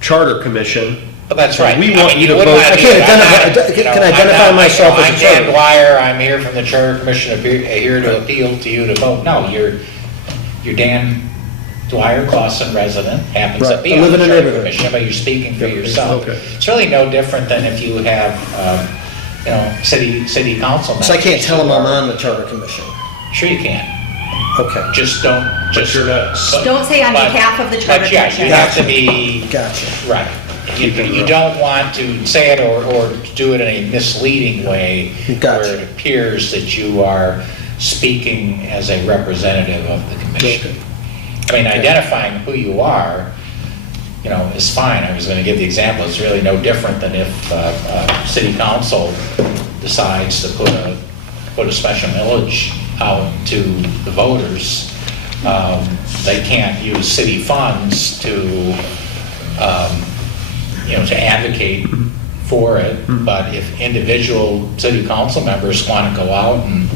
charter commission. But that's right. We I want mean, you to wouldn't vote- wanna I do can't it. I'm identify- not, you know, can I'm identify not- myself as a I'm Dan charter. Dwyer, I'm here from the Charter Commission, here to appeal to you to vote. No, you're Dan Dwyer, Clausen resident, happens to Right. be I on live the in a Charter neighborhood. Commission, but you're speaking for yourself. Okay. It's really no different than if you have, city council members. So I can't tell them I'm on the charter commission. Sure you can. Okay, Just don't, just. you're not- but- Don't say on but- behalf of the Charter But yeah, Commission. you have to be. gotcha. Right. You don't want to say it or do it in a misleading way Gotcha. where it appears that you are speaking as a representative of the commission. I mean, identifying who you are, is fine. I was going to give the example. It's really no different than if city council decides to put a special millage out to the voters. They can't use city funds to advocate for it, but if individual city council members want to go out and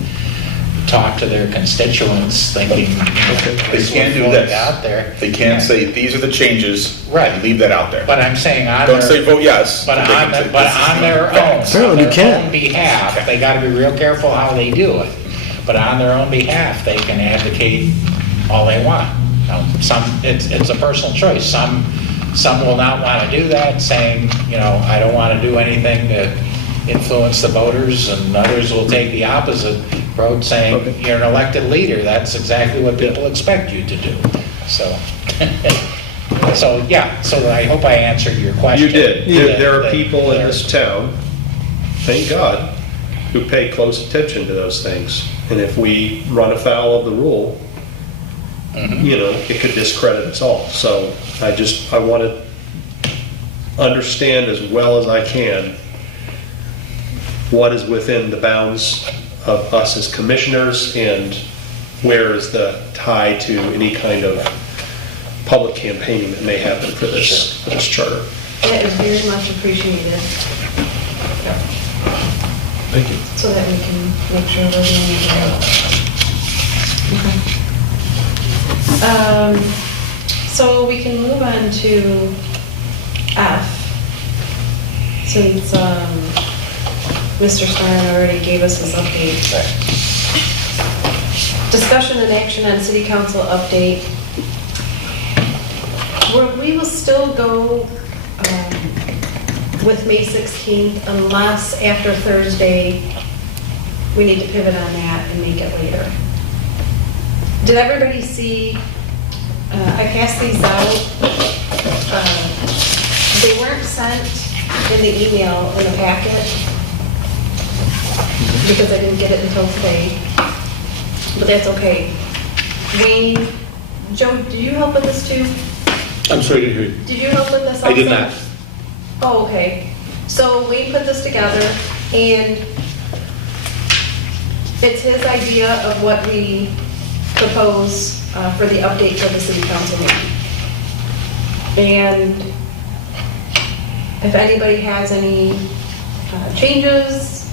talk to their constituents thinking, They this can't will do float this. out there. They can't say, these are the changes. Right. and leave that out there. But I'm saying on Don't say their, vote yes. but they can on say, their, but "This is on the their own, facts." Apparently on you their can. own behalf, they gotta be real careful how they do it. But on their own behalf, they can advocate all they want. Now, it's a personal choice. Some will not want to do that, saying, I don't want to do anything to influence the voters, and others will take the opposite road, saying, you're an elected leader, that's exactly what people expect you to do. So, So, yeah, so I hope I answered your question. You did. There are That- people in that- this town, thank God, who pay close attention to those things. And if we run afoul of the rule, you know, it could discredit us all. So I want to understand as well as I can what is within the bounds of us as commissioners and where is the tie to any kind of public campaigning that may happen for this charter. That is very much appreciated. Thank you. So that we can make sure we're doing it right. So we can move on to F, since Mr. Stein already gave us his update. Discussion and action on city council update. We will still go with May 16th unless after Thursday, we need to pivot on that and make it later. Did everybody see, I passed these out. They weren't sent in the email in the packet because I didn't get it until today, but that's okay. Wayne, Joe, did you help with this too? I'm sorry to hear you. Did you help with this also? I did not. Oh, okay. So we put this together, and it's his idea of what we propose for the update for the city council meeting. And if anybody has any changes,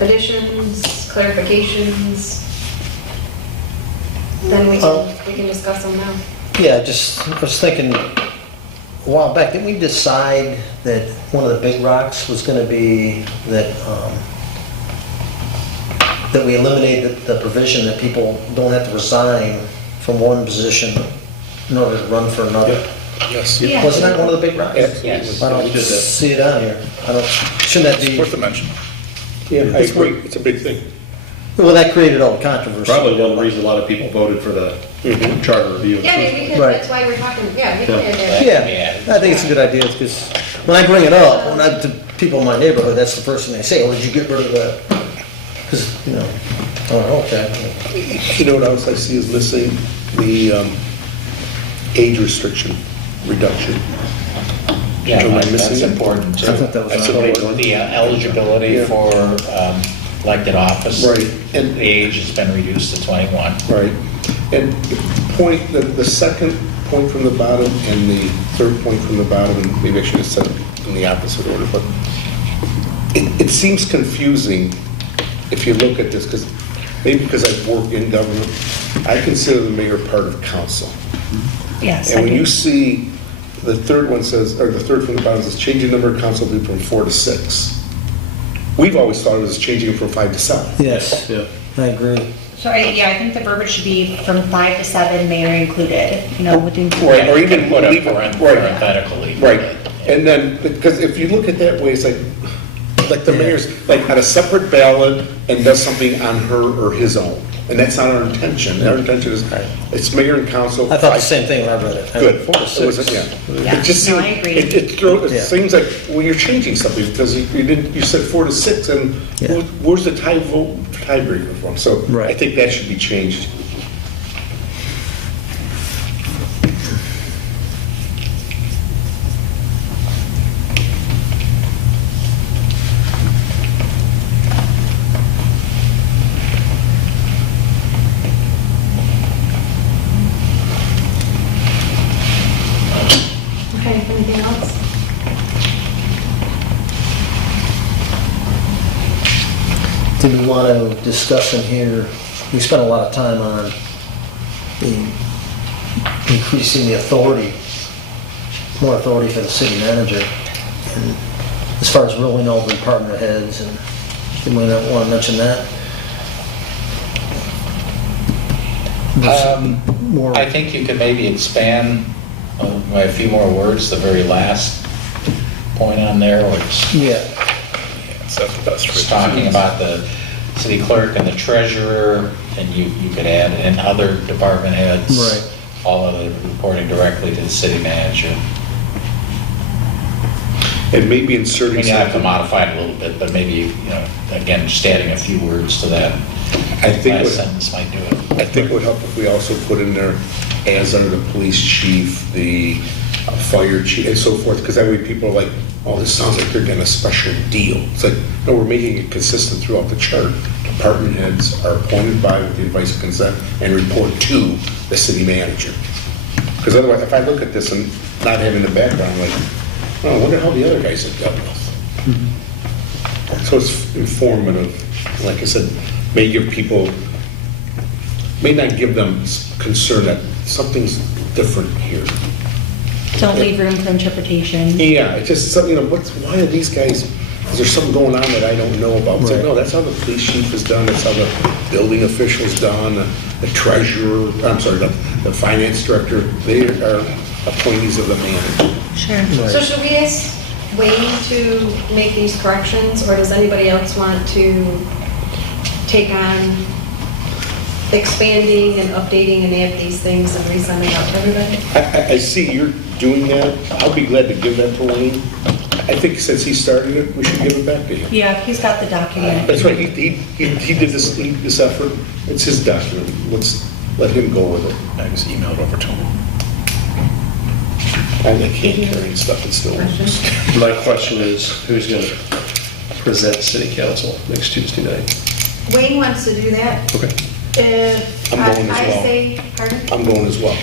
additions, clarifications, then we can discuss them now. Yeah, I was thinking, a while back, didn't we decide that one of the big rocks was gonna be that, that we eliminated the provision that people don't have to resign from one position in order to run for another? Yes. Yeah. Wasn't that one of the big rocks? Yes. I don't We did that. see it on here. Shouldn't that It's be, worth a mention. Yeah, I agree. It's a big thing. well, that created all the controversy. Probably one of the reasons a lot of people voted for the charter review. Yeah, I mean, we could, Right. that's why we're talking, yeah, we can add that. Yeah, I think it's a good idea, because when I bring it up, to people in my neighborhood, that's the first thing they say, oh, did you get rid of that? Because, you know, oh, okay. You know what else I see is missing? The age restriction reduction. Yeah, Am I that's missing it? important too. I thought that was That's on a big there. one. The eligibility Yeah. for elected office. Right. And- The age has been reduced to 21. Right. And the second point from the bottom and the third point from the bottom, and maybe I should have said it in the opposite order, but it seems confusing if you look at this, maybe because I've worked in government, I consider the mayor part of council. Yes. And I when do. you see, the third one says, or the third from the bottom says, changing number of council people from 4 to 6. We've always thought it was changing it from 5 to 7. Yes, Yeah. I agree. So I think the verbiage should be from 5 to 7, mayor included, you know, within. Right, or You even can put a leave it- right. parenthetically. Right, and then, because if you look at that way, it's like the mayor's, like on a separate ballot and does something on her or his own. And that's not our intention. Our intention is, it's mayor and council. I thought the same thing when I read it. Good. 4 to It was- 6. yeah. Yeah, It just no, seems, I agree. it seems like, well, you're changing something, because you didn't, you said 4 to 6, and Yeah. where's the tiebreaker from? So I Right. think that should be changed. Okay, anything else? Did we want to discuss in here, we spent a lot of time on increasing the authority, more authority for the city manager, and as far as rolling over department heads, and did we not want to mention that? More, I think you could maybe expand by a few more words, the very last point on there, where it's yeah, That's the best. it's talking about the city clerk and the treasurer, and you could add, and other department heads. right. all of it reporting directly to the city manager. And maybe We inserting may have to something. modify it a little bit, but maybe, again, just adding a few words to that I think last what- sentence might do it. I think it would help if we also put in there, as under the police chief, the fire chief, and so forth, because that way people are like, oh, this sounds like they're getting a special deal. It's like, no, we're making it consistent throughout the chart. Department heads are appointed by, with the advice of consent, and report to the city manager. Because otherwise, if I look at this and not having the background, like, oh, I wonder how the other guys have dealt with. So it's informative, like I said, may give people, may not give them concern that something's different here. Don't leave room for interpretation. Yeah, it's just something, why are these guys, is there something going on that I don't know about? It's like, no, that's how the police chief is done, that's how the building official's done, the treasurer, I'm sorry, the finance director, they are appointees of the manager. Sure. So should we ask Wayne to make these corrections, or does anybody else want to take on expanding and updating and add these things and resend it out to everybody? I see you're doing that, I'll be glad to give that to Wayne. I think since he started it, we should give it back to him. Yeah, he's got the document. That's right, he did this effort, it's his document, let's let him go with it. I just emailed over to him. I can't carry stuff, it still works. My question is, who's going to present city council next Tuesday night? Wayne wants to do that. Okay. If I'm going as I well. say, pardon? I'm going as well.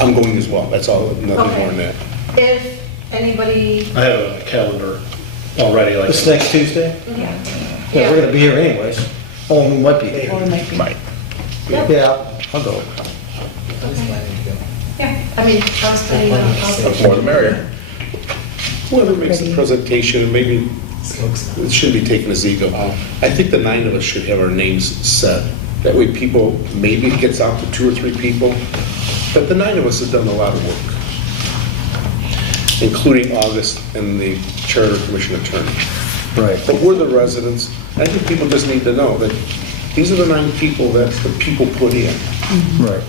I'm going as well, that's all, nothing more than that. If anybody, I have a calendar already, like. This next Tuesday? Yeah. Yeah, we're gonna be here anyways. Oh, we might be Or here. it might be. Might. Yeah, I'll go. yeah, I mean, I was planning on, The more the merrier. Whoever makes the presentation, maybe it shouldn't be taken as ego. I think the 9 of us should have our names set. That way people, maybe it gets out to 2 or 3 people, but the 9 of us have done a lot of work, including August and the Charter Commission attorney. Right. But we're the residents. I think people just need to know that these are the 9 people that the people put in. Right.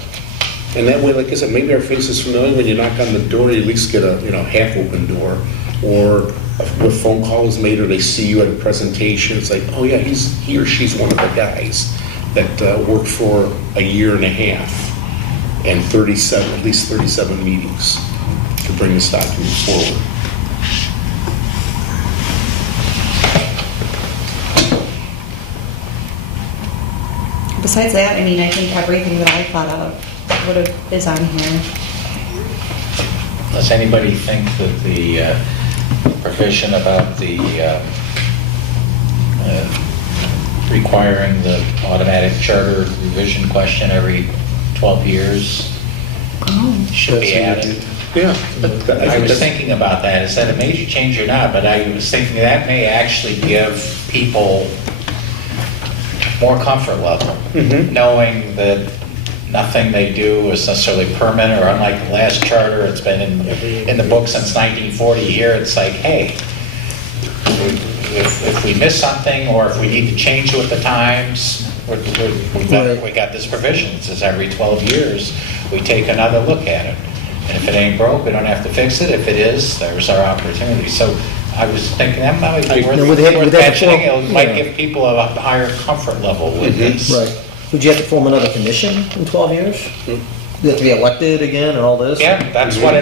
And that way, like I said, maybe our face is familiar. When you knock on the door, you at least get a, half-open door. Or a phone call is made, or they see you at a presentation, it's like, oh yeah, he or she's one of the guys that worked for a year and a half and at least 37 meetings to bring this document forward. Besides that, I mean, I think everything that I thought of is on here. Does anybody think that the provision about the requiring the automatic charter revision question every 12 years should be added? Yeah. I was thinking about that, is that a major change or not, but I was thinking that may actually give people more comfort level, knowing that nothing they do is necessarily permanent, or unlike the last charter, it's been in the book since 1940. Here, it's like, hey, if we miss something, or if we need to change with the times, we got this provision. It says every 12 years, we take another look at it. And if it ain't broke, we don't have to fix it. If it is, there's our opportunity. So I was thinking that might be Would worth they have to mentioning. form- It might yeah. give people a higher comfort level with this. Right. Would you have to form another commission in 12 years? You have to be elected again and all this? Yeah, that's what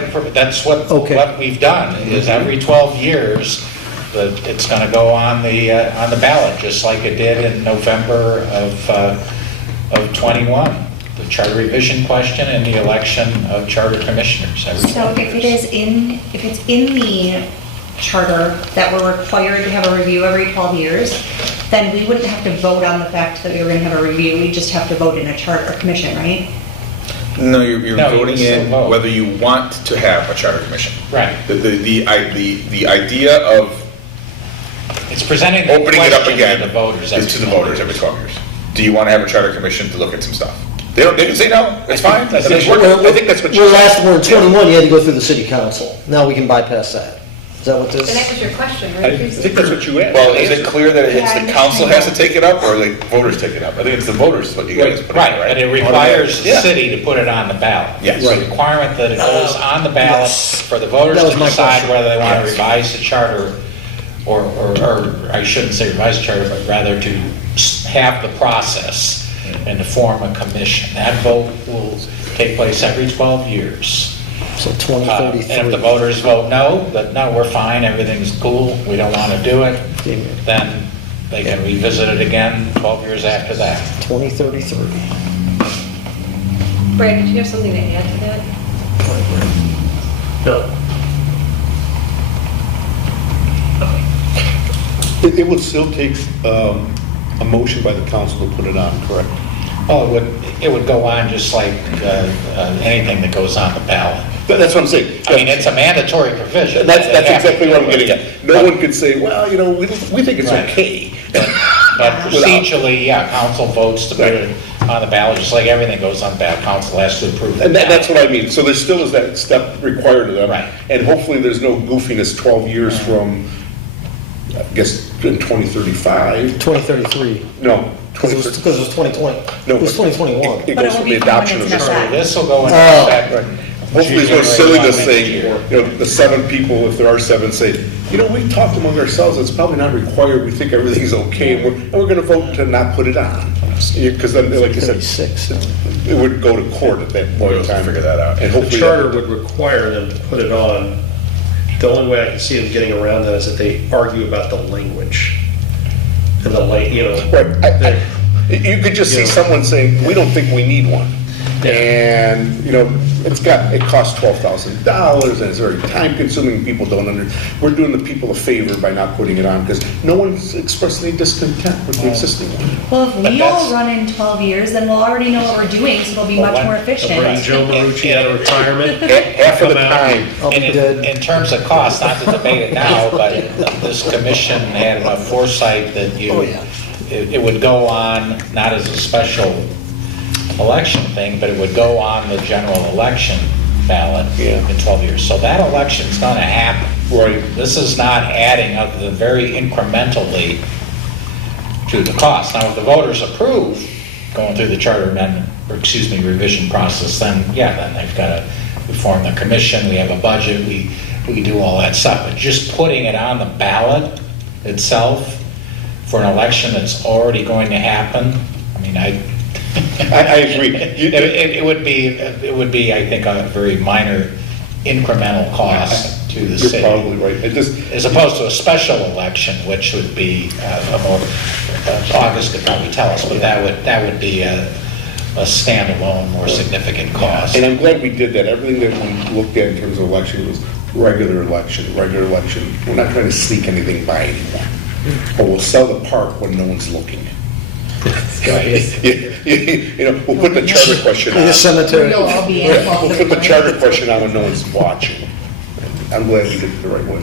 Okay. what we've done, is every 12 years, it's gonna go on the ballot, just like it did in November of '21. The charter revision question and the election of charter commissioners every So 12 if years. if it's in the charter that we're required to have a review every 12 years, then we wouldn't have to vote on the fact that we were gonna have a review, we'd just have to vote in a charter commission, right? No, you're No, you voting can still in vote. whether you want to have a charter commission. Right. The idea of It's presenting the opening it up question again to the voters. is to the voters every 12 years. Do you want to have a charter commission to look at some stuff? They can say no, it's fine. I think that's what Well, last one, 21, you had to go through the city council. Now we can bypass that. Is that what And that this? was your question, I right? think that's what you asked. Well, is it clear that it's Yeah, the I'm council trying has to take it up, or the voters take it up? I think it's the voters, is what you guys put in, Right, right? but it requires the Yeah. city to put it on the ballot. Yes. It's a requirement that it goes on the ballot yes. for the voters That was to my decide question. whether they want to Yes. revise the charter, or I shouldn't say revise the charter, but rather to have the process and to form a commission. That vote will take place every 12 years. So And if the 2033. voters vote no, that no, we're fine, everything's cool, we don't want to do it, then they can revisit it again 12 years after that. 2033. Brad, did you have something to add to that? No. It would still take a motion by the council to put it on, correct? Oh, it would go on just like anything that goes on the ballot. That's what I'm saying. I mean, it's a mandatory provision. That's They have to exactly do what I'm it. getting at. No one could say, well, we think it's Right. okay. But procedurally, yeah, council votes to put it on the ballot, just like everything goes on the ballot, council has to approve the And that's ballot. what I mean. So there still is that step required of them. Right. And hopefully there's no goofiness 12 years from, I guess, in 2035. 2033. No. Because it was 2020. No, It was 2021. It But it goes will from be the adoption from of when this. it's not. This will go into Oh. effect. Right. Hopefully there's no January silliness 1 saying, next year. the 7 people, if there are 7, say, we talked among ourselves, it's probably not required, we think everything's okay, and we're gonna vote to not put it on. Because then, like you said, 36. it would go to court at that point in We'll time. figure that out. And The hopefully. charter would require them to put it on. The only way I can see them getting around that is if they argue about the language. And the Right, you could just see someone saying, we don't think we need one. And, it costs $12,000 and it's very time consuming, people don't we're doing the people a favor by not putting it on because no one's expressed any discontent with the existing one. Well, if But we all that's- run in 12 years, then we'll already know what we're doing, so it'll be Well, much more when- bring efficient. Joe Marucci out of retirement. Half of the Come out. time, I'll be And dead. in terms of cost, not to debate it now, but this commission had enough foresight that Oh, yeah. it would go on, not as a special election thing, but it would go on the general election ballot Yeah. in 12 years. So that election's gonna happen. Right. This is not adding other than very incrementally to the cost. Now, if the voters approve going through the charter amendment, revision process, then, yeah, then they've got to form the commission, we have a budget, we do all that stuff. But just putting it on the ballot itself for an election that's already going to happen, I mean, I agree. it would be, I think, a very minor incremental cost to the You're city. probably right. It just, As opposed to a special election, which would be a more, August could probably tell us, but that would be a standalone, more significant cost. and I'm glad we did that. Everything that we looked at in terms of election was regular election. We're not trying to sneak anything by anyone. Or we'll sell the park when no one's looking. We'll put the charter question In on. the cemetery. We'll all be involved. We'll put the charter question on when no one's watching. I'm glad we did it the right way.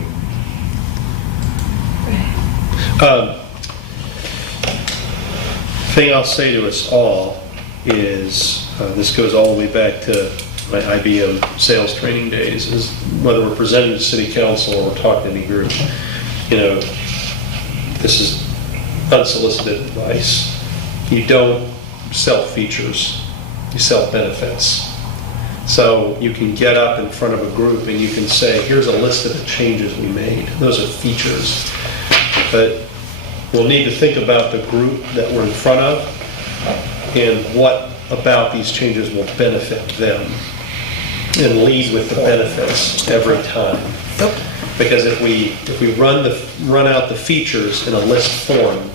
Thing I'll say to us all is, this goes all the way back to my IBM sales training days, is whether we're presenting to city council or we're talking to any group, this is unsolicited advice. You don't sell features, you sell benefits. So you can get up in front of a group and you can say, here's a list of the changes we made. Those are features. But we'll need to think about the group that we're in front of and what about these changes will benefit them, and lead with the benefits every time. Because if we run out the features in a list form,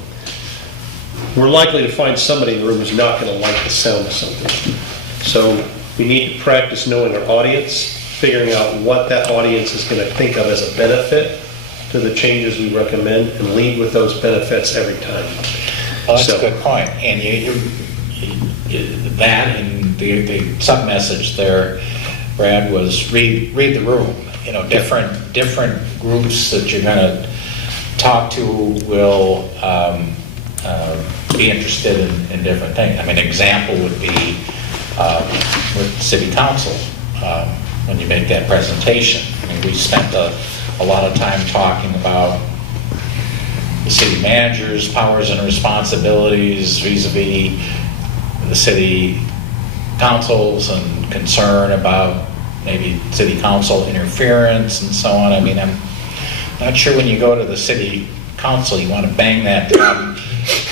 we're likely to find somebody in the room who's not going to like the sound of something. So we need to practice knowing our audience, figuring out what that audience is going to think of as a benefit to the changes we recommend, and lead with those benefits every time. Well, that's So- a good point. And that and the sub-message there, Brad, was read the room. Different groups that you're gonna talk to will be interested in different things. I mean, an example would be with city council, when you make that presentation. I mean, we spent a a lot of time talking about the city manager's powers and responsibilities vis-a-vis the city councils and concern about maybe city council interference and so on. I mean, I'm not sure when you go to the city council, you want to bang that down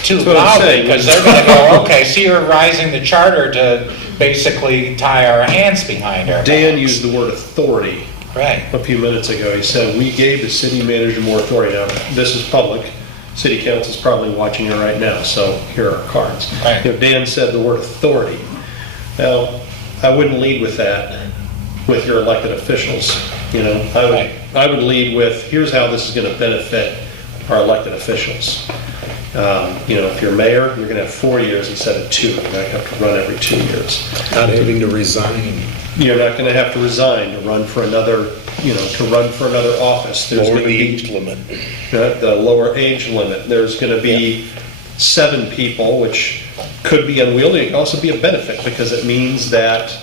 too That's what I'm loudly, saying. because they're going to go, okay, so you're rising the charter to basically tie our hands behind our Dan backs. used the word authority Right. a few minutes ago. He said, we gave the city manager more authority. Now, this is public. City council's probably watching it right now, so here are our cards. Right. You know, Dan said the word authority. Now, I wouldn't lead with that with your elected officials. You know, I would lead with, here's how this is going to benefit our elected officials. You know, if you're mayor, you're going to have 4 years instead of 2. You're not going to have to run every 2 years. Not having to resign. You're not going to have to resign to run for another, you know, to run for another office. There's Lower going to the be age limit. the lower age limit. There's going to be 7 people, which could be unwieldy. It can also be a benefit because it means that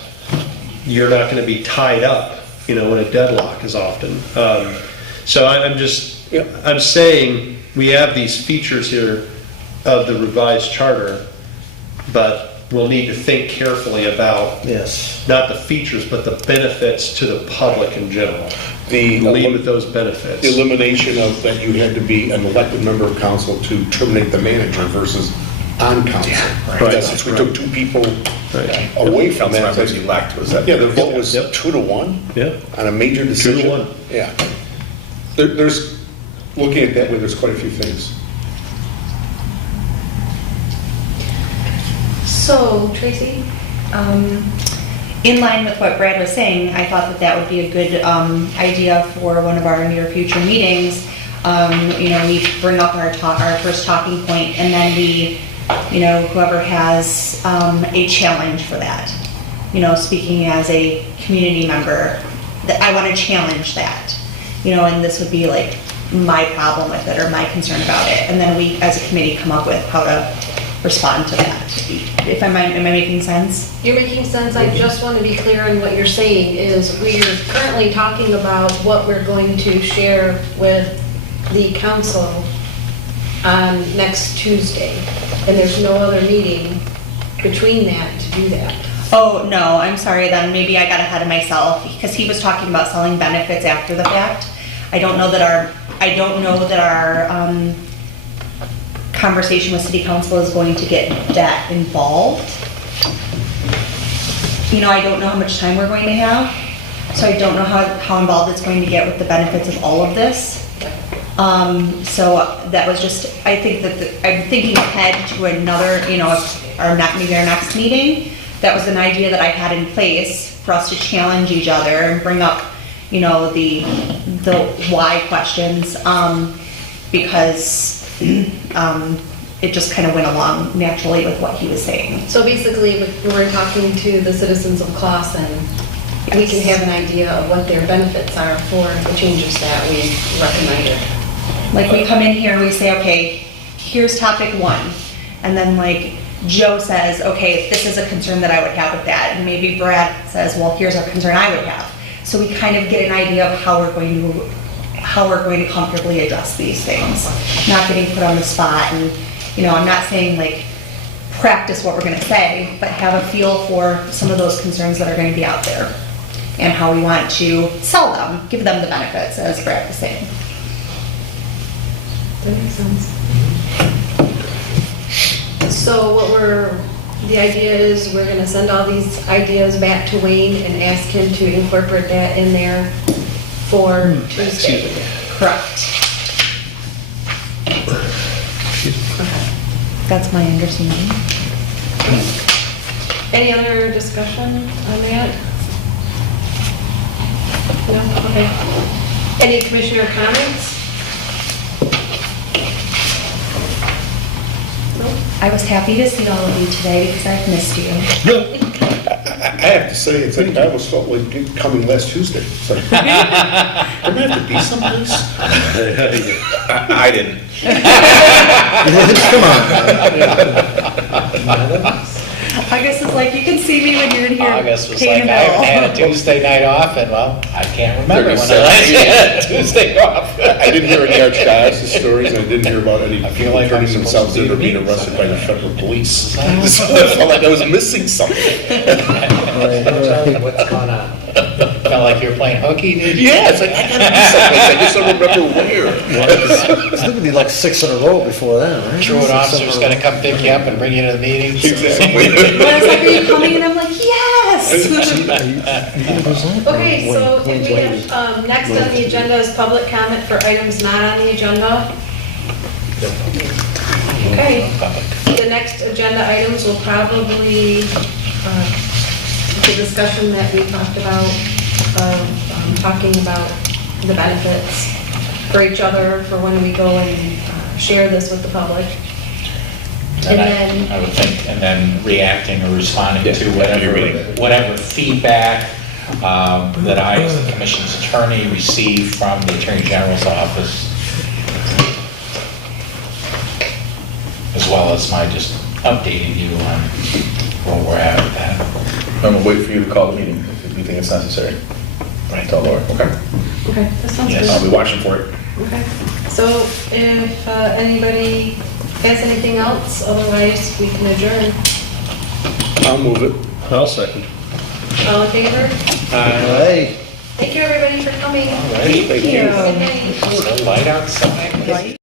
you're not going to be tied up, you know, in a deadlock as often. So I'm saying we have these features here of the revised charter, but we'll need to think carefully about Yes. not the features, but the benefits to the public in general. Lead with those benefits. Elimination of that you had to be an elected member of council to terminate the manager versus on council. Right. That's since we took 2 people Right. away from Council that. members elect, was that? Yeah, the vote was Yep. 2-1 Yeah. on a major 2 decision. to 1. Yeah. There's, looking at that way, there's quite a few things. So, Tracy, In line with what Brad was saying, I thought that that would be a good idea for one of our near future meetings. You know, we bring up our first talking point, and then we, you know, whoever has a challenge for that. You know, speaking as a community member, that I want to challenge that. You know, and this would be like my problem with it or my concern about it, and then we, as a committee, come up with how to respond to that. If am I making sense? you're making sense. I just want to be clear on what you're saying is we're currently talking about what we're going to share with the council on next Tuesday. And there's no other meeting between that to do that. Oh, no, I'm sorry then, maybe I got ahead of myself, because he was talking about selling benefits after the fact. I don't know that our conversation with city council is going to get that involved. You know, I don't know how much time we're going to have, so I don't know how involved it's going to get with the benefits of all of this. So that was just, I think that, I'm thinking ahead to another, you know, maybe our next meeting. That was an idea that I had in place for us to challenge each other and bring up, you know, the why questions, because it just kind of went along naturally with what he was saying. So basically, we're talking to the citizens of Clausen. We can have an idea of what their benefits are for the changes that we recommended. Like, we come in here and we say, okay, here's topic 1. And then like Joe says, okay, this is a concern that I would have with that. And maybe Brad says, well, here's a concern I would have. So we kind of get an idea of how we're going to comfortably address these things. Not getting put on the spot, and, you know, I'm not saying like practice what we're gonna say, but have a feel for some of those concerns that are going to be out there and how we want to sell them, give them the benefits, as Brad was saying. That makes sense. So the idea is we're gonna send all these ideas back to Wayne and ask him to incorporate that in there for Tuesday. Correct. That's my understanding. Any other discussion on that? No? Okay. Any commissioner comments? I was happy to see all of you today because I've missed you. I have to say, it's like I almost felt like coming last Tuesday. It's like, am I have to be someplace? I didn't. Come on. August is like, you can see me when you're in here. August was paying like, I a bill. haven't had a Tuesday night off, and well, I can't remember when I 37 last had a Tuesday off. I didn't hear any archdiocese stories, and I didn't hear about any I feel people like I'm turning themselves in or being supposed to be arrested by the federal police. So I felt like I was missing something. What's going on? Felt like you were playing hooky, did you? Yeah, it's like, I gotta be someplace, I just don't remember where. It's gonna be like 6 in a row before then, right? Truant 6 in a officer's row. gonna come pick you up and bring you to the meeting. Exactly. But I was like, are you coming? And I'm like, yes. Okay, so if we have, next on the agenda is public comment for items not on the agenda. Okay, the next agenda items will probably, the discussion that we talked about, talking about the benefits for each other, for when we go and share this with the public. And then, I would think, and then reacting or responding Yeah, to after your meeting. whatever feedback that I, as the commission's attorney, receive from the Attorney General's office, as well as my just updating you on where we're at with that. I'm gonna wait for you to call the meeting if you think it's necessary. Right. Tell Laura, okay? okay, that sounds Yes. I'll good. be watching for it. Okay, so if anybody has anything else, otherwise we can adjourn. I'll move it. I'll second. All in favor? Hey. Thank you, everybody, for coming. All right. Thank you. Good night. So light outside. Right.